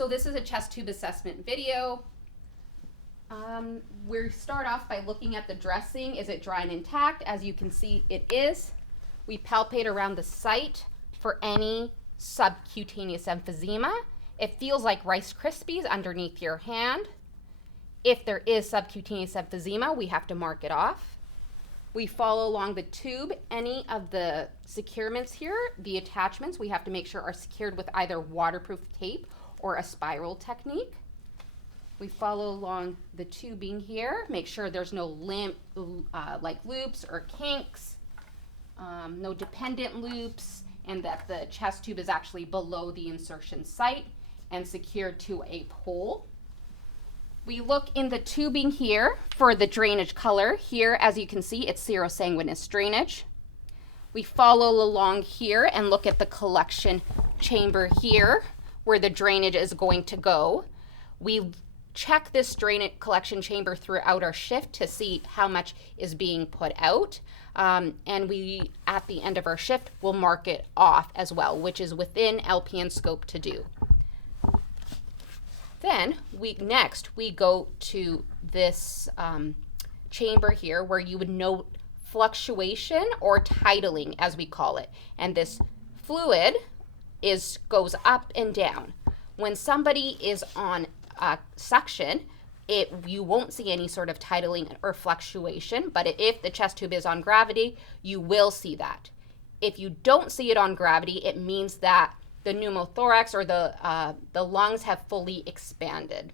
So this is a chest tube assessment video. We start off by looking at the dressing. Is it dry and intact? As you can see, it is. We palpate around the site for any subcutaneous emphysema. It feels like Rice Krispies underneath your hand. If there is subcutaneous emphysema, we have to mark it off. We follow along the tube. Any of the securements here, the attachments, we have to make sure are secured with either waterproof tape or a spiral technique. We follow along the tubing here, make sure there's no like loops or kinks, no dependent loops, and that the chest tube is actually below the insertion site and secured to a pole. We look in the tubing here for the drainage color. Here, as you can see, it's serosanguinous drainage. We follow along here and look at the collection chamber here where the drainage is going to go. We check this drainage collection chamber throughout our shift to see how much is being put out. And we, at the end of our shift, will mark it off as well, which is within LPN scope to do. Then next we go to this chamber here where you would note fluctuation or tidling, as we call it. And this fluid goes up and down. When somebody is on suction, you won't see any sort of tidling or fluctuation, but if the chest tube is on gravity, you will see that. If you don't see it on gravity, it means that the pneumothorax or the lungs have fully expanded.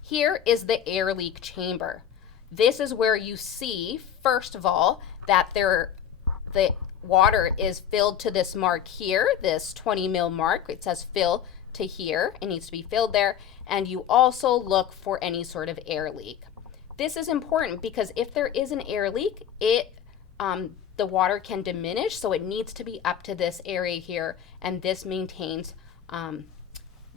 Here is the air leak chamber. This is where you see, first of all, that the water is filled to this mark here, this 20 mil mark. It says fill to here. It needs to be filled there. And you also look for any sort of air leak. This is important because if there is an air leak, the water can diminish, so it needs to be up to this area here, and this maintains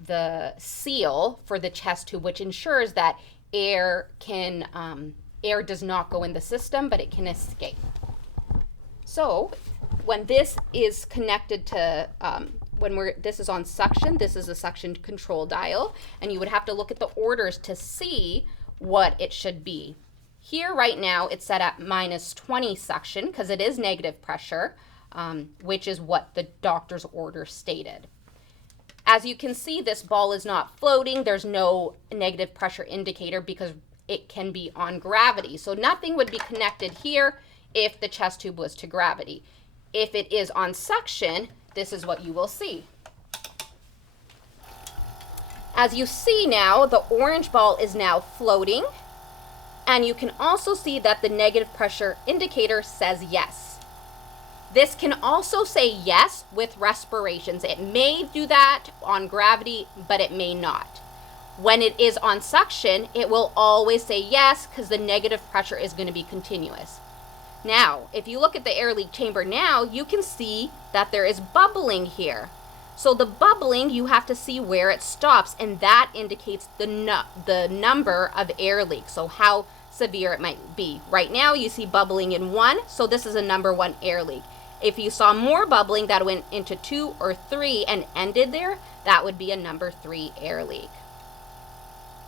the seal for the chest tube, which ensures that air does not go in the system, but it can escape. So when this is connected to, this is on suction, this is a suction control dial, and you would have to look at the orders to see what it should be. Here right now it's set at -20 suction because it is negative pressure, which is what the doctor's order stated. As you can see, this ball is not floating. There's no negative pressure indicator because it can be on gravity. So nothing would be connected here if the chest tube was to gravity. If it is on suction, this is what you will see. As you see now, the orange ball is now floating. And you can also see that the negative pressure indicator says yes. This can also say yes with respirations. It may do that on gravity, but it may not. When it is on suction, it will always say yes because the negative pressure is going to be continuous. Now, if you look at the air leak chamber now, you can see that there is bubbling here. So the bubbling, you have to see where it stops, and that indicates the number of air leaks, so how severe it might be. Right now you see bubbling in 1, so this is a number 1 air leak. If you saw more bubbling that went into 2 or 3 and ended there, that would be a number 3 air leak.